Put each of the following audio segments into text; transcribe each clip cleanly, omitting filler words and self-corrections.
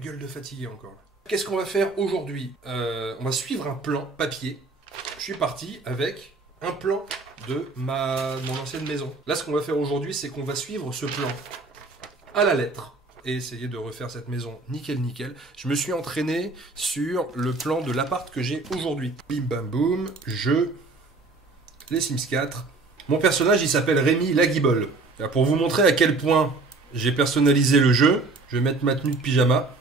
gueule de fatigué encore. Qu'est-ce qu'on va faire aujourd'hui? On va suivre un plan papier. Je suis parti avec un plan de mon ancienne maison. Là, ce qu'on va faire aujourd'hui, c'est qu'on va suivre ce plan à la lettre et essayer de refaire cette maison nickel. Je me suis entraîné sur le plan de l'appart que j'ai aujourd'hui. Bim bam boum, les Sims 4. Mon personnage, il s'appelle Rémi Laguibole. Pour vous montrer à quel point j'ai personnalisé le jeu, je vais mettre ma tenue de pyjama.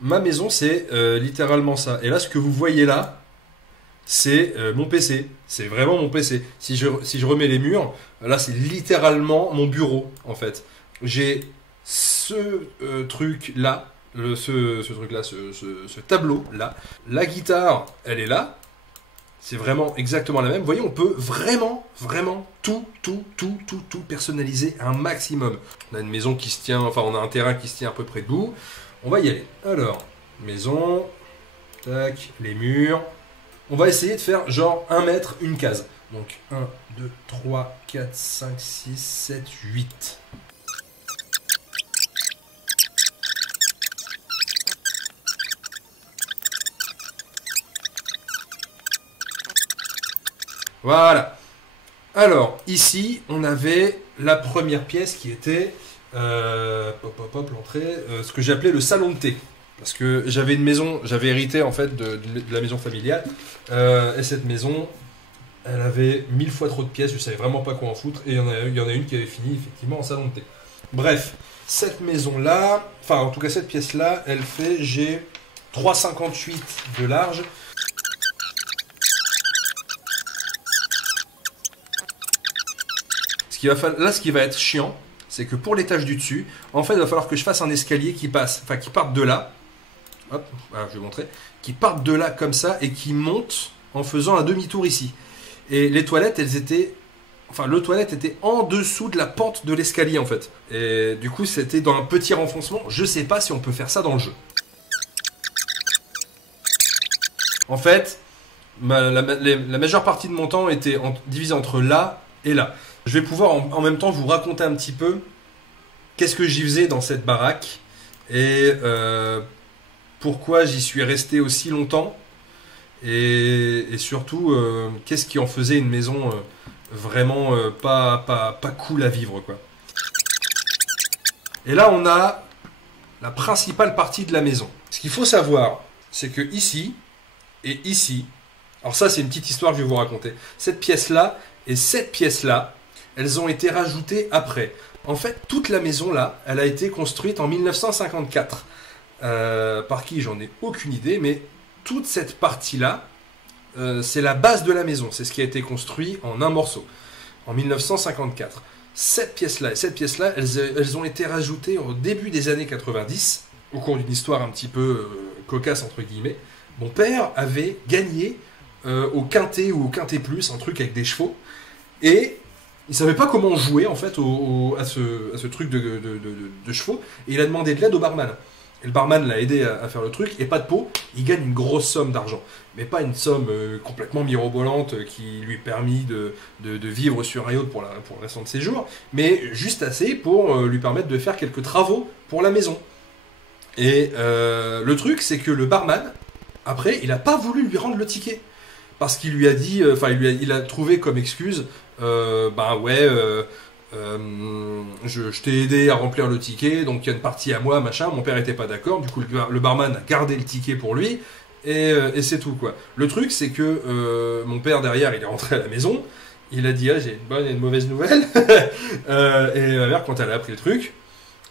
Ma maison, c'est littéralement ça. Et là, ce que vous voyez là, c'est mon PC. C'est vraiment mon PC. Si je remets les murs, là, c'est littéralement mon bureau, en fait. J'ai ce truc-là, ce tableau-là. La guitare, elle est là. C'est vraiment exactement la même. Vous voyez, on peut vraiment tout personnaliser un maximum. On a une maison qui se tient, enfin on a un terrain qui se tient à peu près debout. On va y aller. Alors, maison, tac, les murs. On va essayer de faire genre 1 mètre, une case. Donc 1, 2, 3, 4, 5, 6, 7, 8. Voilà. Alors, ici, on avait la première pièce qui était l'entrée, ce que j'appelais le salon de thé. Parce que j'avais une maison, j'avais hérité en fait de la maison familiale. Et cette maison, elle avait 1000 fois trop de pièces, je savais vraiment pas quoi en foutre. Et il y en a une qui avait fini effectivement en salon de thé. Bref, cette maison-là, enfin en tout cas cette pièce-là, elle fait, j'ai 3,58 de large. Ce qui va être chiant, c'est que pour l'étage du dessus, en fait, il va falloir que je fasse un escalier qui parte de là. Hop, voilà, je vais montrer. Qui parte de là comme ça et qui monte en faisant un demi-tour ici. Et les toilettes, le toilette était en dessous de la pente de l'escalier en fait. Et du coup, c'était dans un petit renfoncement. Je sais pas si on peut faire ça dans le jeu. En fait, la majeure partie de mon temps était divisée entre là et là. Je vais pouvoir en même temps vous raconter un petit peu qu'est-ce que j'y faisais dans cette baraque et pourquoi j'y suis resté aussi longtemps et surtout qu'est-ce qui en faisait une maison vraiment pas cool à vivre quoi. Et là on a la principale partie de la maison. Ce qu'il faut savoir, c'est que ici et ici, alors ça c'est une petite histoire que je vais vous raconter, cette pièce-là et cette pièce-là, elles ont été rajoutées après. En fait, toute la maison là, elle a été construite en 1954. Par qui, j'en ai aucune idée, mais toute cette partie-là, c'est la base de la maison. C'est ce qui a été construit en un morceau, en 1954. Cette pièce-là et cette pièce-là, elles ont été rajoutées au début des années 90, au cours d'une histoire un petit peu cocasse, entre guillemets. Mon père avait gagné au quintet ou au quintet plus, un truc avec des chevaux, et il savait pas comment jouer en fait à ce truc de chevaux, et il a demandé de l'aide au barman. Et le barman l'a aidé à faire le truc, et pas de peau, il gagne une grosse somme d'argent. Mais pas une somme complètement mirobolante qui lui permit de vivre sur un yacht pour le restant de ses jours, mais juste assez pour lui permettre de faire quelques travaux pour la maison. Et le truc, c'est que le barman, après, il a pas voulu lui rendre le ticket. Parce qu'il lui a dit, il a trouvé comme excuse, je t'ai aidé à remplir le ticket, donc il y a une partie à moi, machin, mon père était pas d'accord, du coup le barman a gardé le ticket pour lui, et c'est tout quoi. Le truc c'est que mon père derrière, il est rentré à la maison, il a dit, j'ai une bonne et une mauvaise nouvelle, et ma mère quand elle a appris le truc,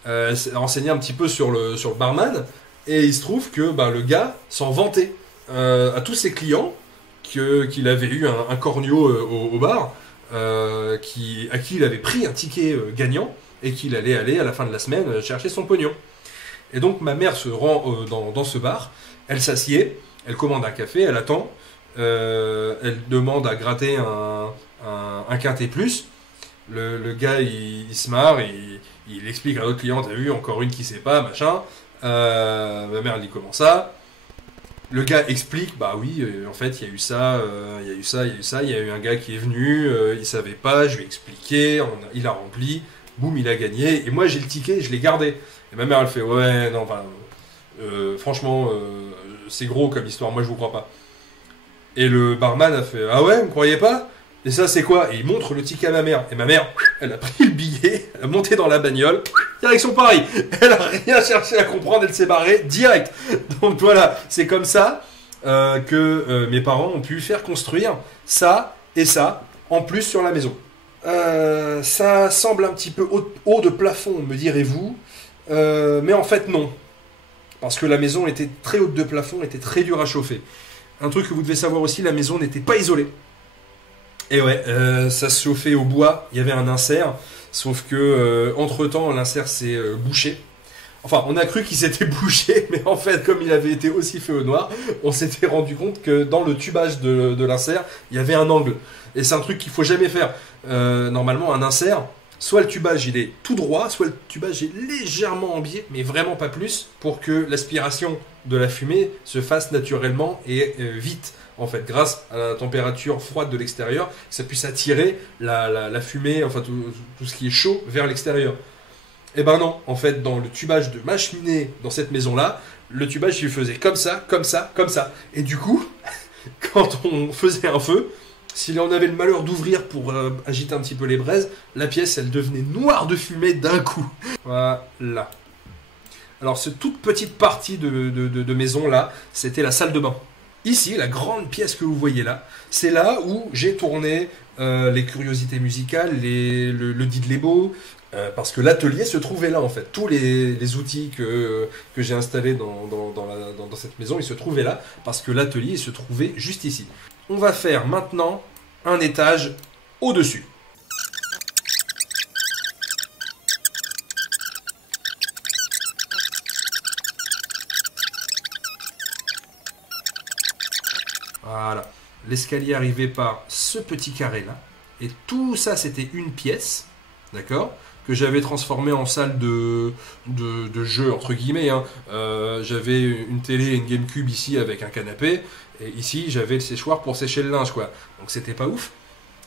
elle s'est renseignée un petit peu sur le barman, et il se trouve que le gars s'en vantait à tous ses clients, qu'il avait eu un corneau au bar, à qui il avait pris un ticket gagnant et qu'il allait aller à la fin de la semaine chercher son pognon. Et donc ma mère se rend dans ce bar, elle s'assied, elle commande un café, elle attend, elle demande à gratter un quintet plus. Le gars il se marre, il explique à l'autre client, t'as vu, encore une qui sait pas, machin. Ma mère elle dit comment ça? Le gars explique, bah oui, en fait, il y a eu ça, il y a eu ça, il y a eu ça, il y a eu un gars qui est venu, il savait pas, je lui ai expliqué, il a rempli, boum, il a gagné, et moi j'ai le ticket, je l'ai gardé. Et ma mère, elle fait, ouais, non, enfin, franchement, c'est gros comme histoire, moi je vous crois pas. Et le barman a fait, ah ouais, vous me croyez pas? Et ça, c'est quoi? Et il montre le ticket à ma mère. Et ma mère, elle a pris le billet, elle a monté dans la bagnole, direction Paris. Elle a rien cherché à comprendre, elle s'est barrée direct. Donc voilà, c'est comme ça que mes parents ont pu faire construire ça et ça, en plus sur la maison. Ça semble un petit peu haut de plafond, me direz-vous. Mais en fait, non. Parce que la maison était très haute de plafond, était très dure à chauffer. Un truc que vous devez savoir aussi, la maison n'était pas isolée. Et ouais, ça se chauffait au bois, il y avait un insert, sauf que entre-temps, l'insert s'est bouché. Enfin, on a cru qu'il s'était bouché, mais en fait, comme il avait été aussi fait au noir, on s'était rendu compte que dans le tubage de l'insert, il y avait un angle. Et c'est un truc qu'il faut jamais faire. Normalement, un insert, soit le tubage il est tout droit, soit le tubage est légèrement en biais, mais vraiment pas plus, pour que l'aspiration de la fumée se fasse naturellement et vite. En fait, grâce à la température froide de l'extérieur, que ça puisse attirer la fumée, enfin tout ce qui est chaud vers l'extérieur. Eh ben non, en fait, dans le tubage de ma cheminée, dans cette maison-là, le tubage il faisait comme ça, comme ça, comme ça. Et du coup, quand on faisait un feu, si on avait le malheur d'ouvrir pour agiter un petit peu les braises, la pièce elle devenait noire de fumée d'un coup. Voilà. Alors cette toute petite partie de maison là, c'était la salle de bain. Ici, la grande pièce que vous voyez là, c'est là où j'ai tourné les curiosités musicales, le Didlebo, parce que l'atelier se trouvait là en fait. Tous les outils que j'ai installés dans cette maison, ils se trouvaient là, parce que l'atelier se trouvait juste ici. On va faire maintenant un étage au-dessus. Voilà. L'escalier arrivait par ce petit carré-là. Et tout ça, c'était une pièce, d'accord, que j'avais transformé en salle de jeu, entre guillemets. Hein. J'avais une télé et une GameCube ici avec un canapé. Et ici, j'avais le séchoir pour sécher le linge, quoi. Donc, c'était pas ouf.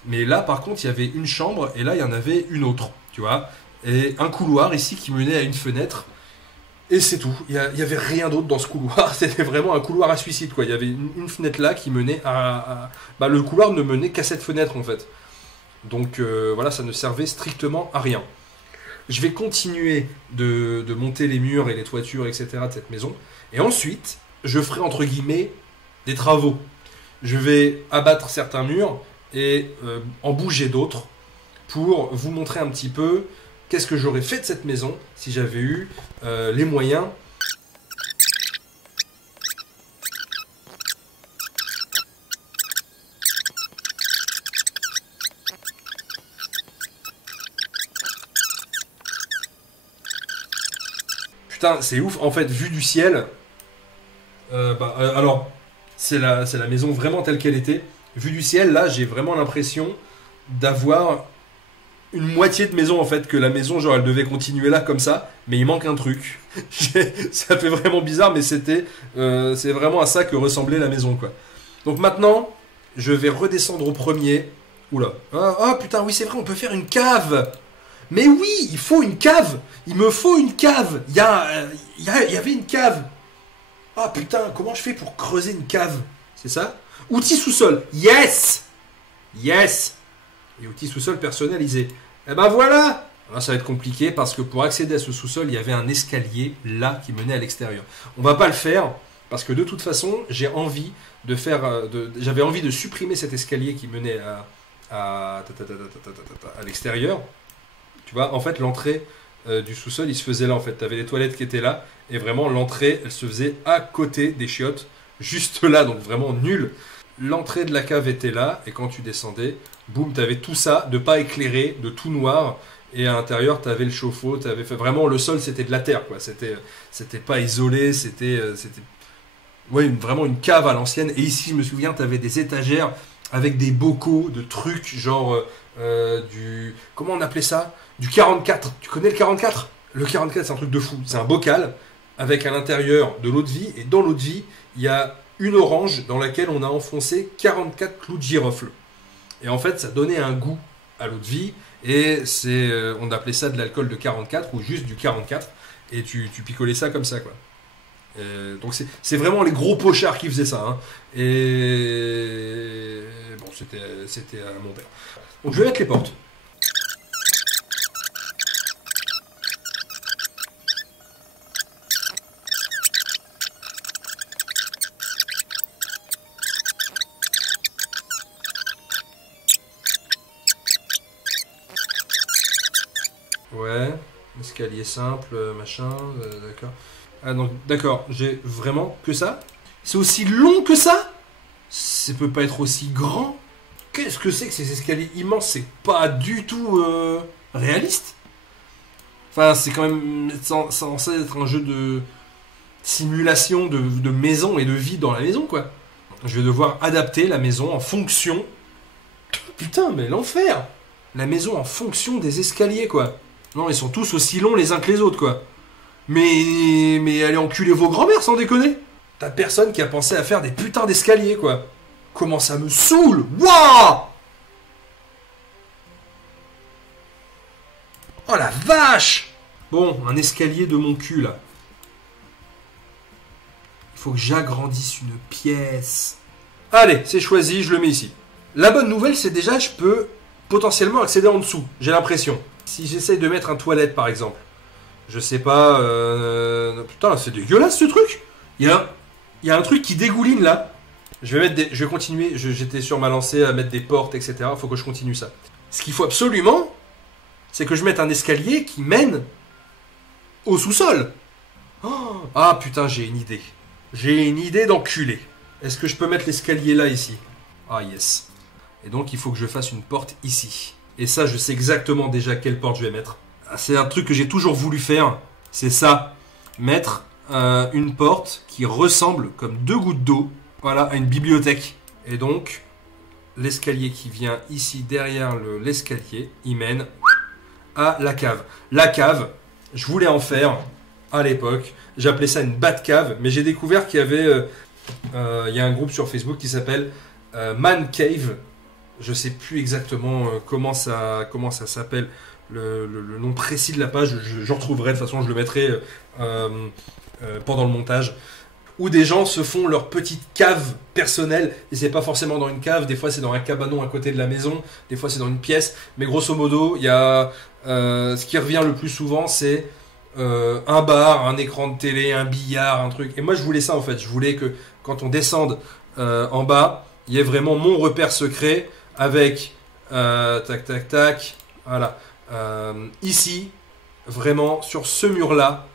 Mais là, par contre, il y avait une chambre et là, il y en avait une autre, tu vois. Et un couloir ici qui menait à une fenêtre. Et c'est tout. Il n'y avait rien d'autre dans ce couloir. C'était vraiment un couloir à suicide, quoi. Il y avait une fenêtre là qui menait Bah, le couloir ne menait qu'à cette fenêtre, en fait. Donc, voilà, ça ne servait strictement à rien. Je vais continuer de monter les murs et les toitures, etc. de cette maison. Et ensuite, je ferai, entre guillemets, des travaux. Je vais abattre certains murs et en bouger d'autres pour vous montrer un petit peu qu'est-ce que j'aurais fait de cette maison si j'avais eu les moyens. Putain, c'est ouf. En fait, vue du ciel, alors, c'est la maison vraiment telle qu'elle était. Vue du ciel, là, j'ai vraiment l'impression d'avoir une moitié de maison, en fait, que la maison, genre, elle devait continuer là, comme ça, mais il manque un truc. Ça fait vraiment bizarre, mais c'est vraiment à ça que ressemblait la maison, quoi. Donc maintenant, je vais redescendre au premier. Oula. Ah, putain, oui, c'est vrai, on peut faire une cave. Mais oui, il faut une cave. Il me faut une cave. Il y avait une cave. Ah putain, comment je fais pour creuser une cave? C'est ça? Outils sous-sol. Yes! Yes! Et outils sous-sol personnalisés. Eh ben voilà! Alors ça va être compliqué parce que pour accéder à ce sous-sol, il y avait un escalier là qui menait à l'extérieur. On va pas le faire parce que de toute façon, j'avais envie de supprimer cet escalier qui menait à l'extérieur. Tu vois, en fait, l'entrée du sous-sol, il se faisait là en fait. Tu avais les toilettes qui étaient là. Et vraiment, l'entrée, elle se faisait à côté des chiottes, juste là, donc vraiment nul. L'entrée de la cave était là, et quand tu descendais, boum, t'avais tout ça, de pas éclairé, de tout noir, et à l'intérieur, t'avais le chauffe-eau, t'avais fait vraiment le sol, c'était de la terre, quoi. C'était pas isolé, c'était ouais, vraiment une cave à l'ancienne. Et ici, je me souviens, t'avais des étagères avec des bocaux de trucs, genre comment on appelait ça? Du 44. Tu connais le 44? Le 44, c'est un truc de fou. C'est un bocal avec à l'intérieur de l'eau de vie, et dans l'eau de vie, il y a une orange dans laquelle on a enfoncé 44 clous de girofle. Et en fait, ça donnait un goût à l'eau de vie. Et on appelait ça de l'alcool de 44 ou juste du 44. Et tu picolais ça comme ça, quoi. Donc c'est vraiment les gros pochards qui faisaient ça. Hein. Et bon, c'était à mon père. Donc je vais mettre les portes. Ouais, escalier simple, machin, d'accord. Ah donc d'accord, j'ai vraiment que ça. C'est aussi long que ça. Ça peut pas être aussi grand. Qu'est-ce que c'est que ces escaliers immenses? C'est pas du tout réaliste. Enfin, c'est quand même censé être un jeu de simulation de maison et de vie dans la maison, quoi. Je vais devoir adapter la maison en fonction... Putain, mais l'enfer! La maison en fonction des escaliers, quoi. Non, ils sont tous aussi longs les uns que les autres, quoi. Mais allez enculer vos grands-mères, sans déconner. T'as personne qui a pensé à faire des putains d'escaliers, quoi. Comment ça me saoule! Wouah! Oh la vache! Bon, un escalier de mon cul, là. Il faut que j'agrandisse une pièce. Allez, c'est choisi, je le mets ici. La bonne nouvelle, c'est déjà, je peux potentiellement accéder en dessous. J'ai l'impression. Si j'essaye de mettre un toilette, par exemple. Je sais pas... Putain, c'est dégueulasse, ce truc. Il y a un truc qui dégouline, là. Je vais continuer. J'étais sur ma lancée à mettre des portes, etc. Il faut que je continue ça. Ce qu'il faut absolument, c'est que je mette un escalier qui mène au sous-sol. Oh, ah, putain, j'ai une idée. J'ai une idée d'enculé. Est-ce que je peux mettre l'escalier là, ici? Ah, yes. Et donc, il faut que je fasse une porte ici. Et ça, je sais exactement déjà quelle porte je vais mettre. C'est un truc que j'ai toujours voulu faire. C'est ça. Mettre une porte qui ressemble, comme deux gouttes d'eau, voilà, à une bibliothèque. Et donc, l'escalier qui vient ici, derrière l'escalier, il mène à la cave. La cave, je voulais en faire à l'époque. J'appelais ça une Batcave, mais j'ai découvert qu'il y avait... il y a un groupe sur Facebook qui s'appelle Man Cave. Je sais plus exactement comment ça s'appelle, le nom précis de la page. Je retrouverai, de toute façon je le mettrai pendant le montage. Où des gens se font leur petite cave personnelle. Et c'est pas forcément dans une cave, des fois c'est dans un cabanon à côté de la maison, des fois c'est dans une pièce. Mais grosso modo, il y a ce qui revient le plus souvent, c'est un bar, un écran de télé, un billard, un truc. Et moi je voulais ça en fait. Je voulais que quand on descende en bas, il y ait vraiment mon repère secret avec tac tac tac. Voilà. Ici, vraiment sur ce mur-là,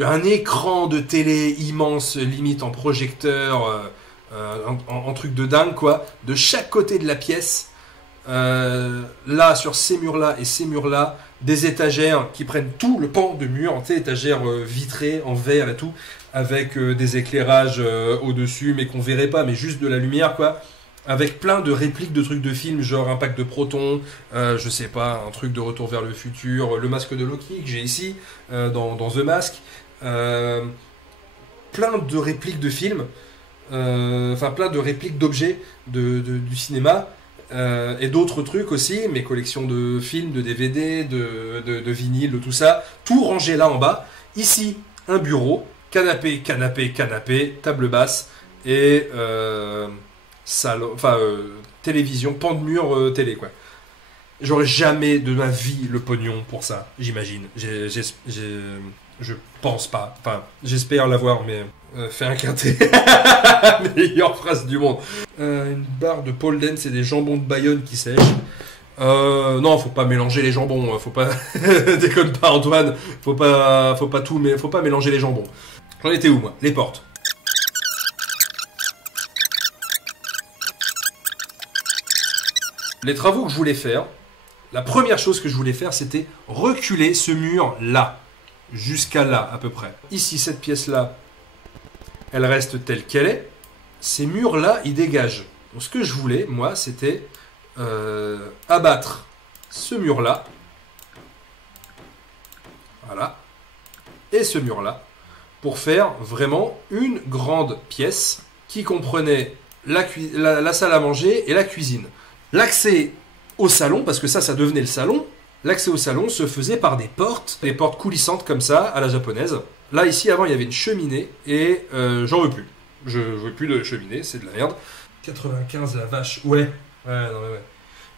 un écran de télé immense, limite en projecteur, en truc de dingue quoi, de chaque côté de la pièce. Là, sur ces murs-là et ces murs-là, des étagères qui prennent tout le pan de mur, tu sais, étagères vitrées en verre et tout, avec des éclairages au-dessus, mais qu'on verrait pas, mais juste de la lumière, quoi. Avec plein de répliques de trucs de films, genre Impact de Proton, je sais pas, un truc de Retour vers le futur, le masque de Loki que j'ai ici, dans The Mask. Plein de répliques de films, enfin plein de répliques d'objets du cinéma. Et d'autres trucs aussi, mes collections de films, de DVD, de vinyles, de tout ça, tout rangé là en bas. Ici, un bureau, canapé, table basse et salon, télévision, pan de mur, télé quoi. J'aurais jamais de ma vie le pognon pour ça, j'imagine. Je pense pas. Enfin, j'espère l'avoir, mais fais un quintet. Meilleure phrase du monde. Une barre de pole dance et des jambons de Bayonne qui sèchent. Non, faut pas mélanger les jambons. Faut pas déconne pas Antoine. Faut pas tout, mais faut pas mélanger les jambons. J'en étais où moi? Les portes. Les travaux que je voulais faire. La première chose que je voulais faire, c'était reculer ce mur là. Jusqu'à là, à peu près. Ici, cette pièce-là, elle reste telle qu'elle est. Ces murs-là, ils dégagent. Donc, ce que je voulais, moi, c'était abattre ce mur-là. Voilà. Et ce mur-là. Pour faire vraiment une grande pièce qui comprenait la salle à manger et la cuisine. L'accès au salon, parce que ça devenait le salon, l'accès au salon se faisait par des portes coulissantes comme ça, à la japonaise. Là, ici, avant, il y avait une cheminée, et j'en veux plus. Je veux plus de cheminée, c'est de la merde. 95, la vache. Ouais, non, ouais.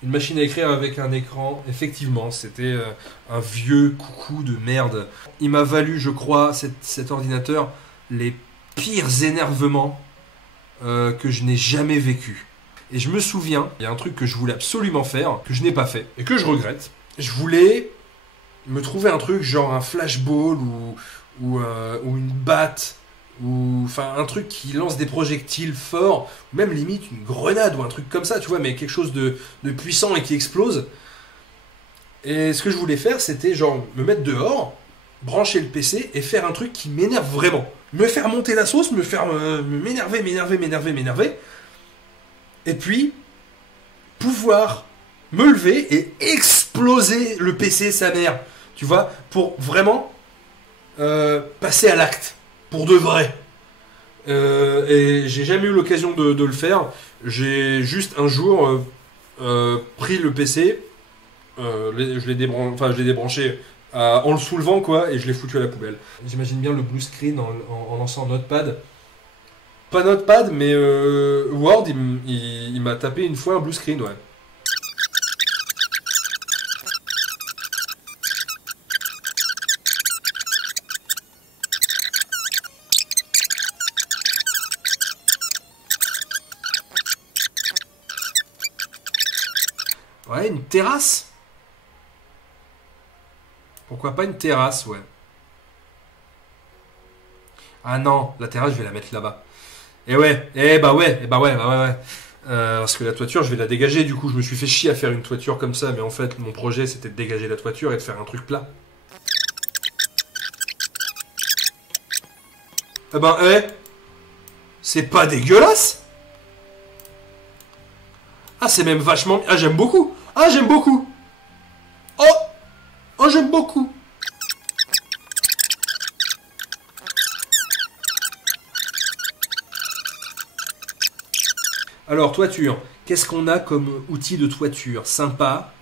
Une machine à écrire avec un écran, effectivement, c'était un vieux coucou de merde. Il m'a valu, je crois, cet ordinateur, les pires énervements que je n'ai jamais vécu. Et je me souviens, il y a un truc que je voulais absolument faire, que je n'ai pas fait, et que je regrette. Je voulais me trouver un truc genre un flashball ou une batte, ou enfin un truc qui lance des projectiles forts, ou même limite une grenade ou un truc comme ça, tu vois, mais quelque chose de puissant et qui explose. Et ce que je voulais faire, c'était genre me mettre dehors, brancher le PC et faire un truc qui m'énerve vraiment. Me faire monter la sauce, m'énerver. Et puis, pouvoir me lever et exploser le PC sa mère. Tu vois, pour vraiment passer à l'acte. Pour de vrai. Et j'ai jamais eu l'occasion de le faire. J'ai juste un jour pris le PC, je l'ai débranché en le soulevant, quoi, et je l'ai foutu à la poubelle. J'imagine bien le blue screen en lançant Notepad. Pas Notepad, mais Word, il m'a tapé une fois un blue screen, ouais. Ouais, une terrasse. Pourquoi pas une terrasse, ouais. Ah non, la terrasse, je vais la mettre là-bas. Ouais. Parce que la toiture, je vais la dégager. Du coup, je me suis fait chier à faire une toiture comme ça, mais en fait, mon projet, c'était de dégager la toiture et de faire un truc plat. C'est pas dégueulasse. Ah, c'est même vachement... Ah, j'aime beaucoup. Oh, j'aime beaucoup. Alors, toiture. Qu'est-ce qu'on a comme outil de toiture sympa?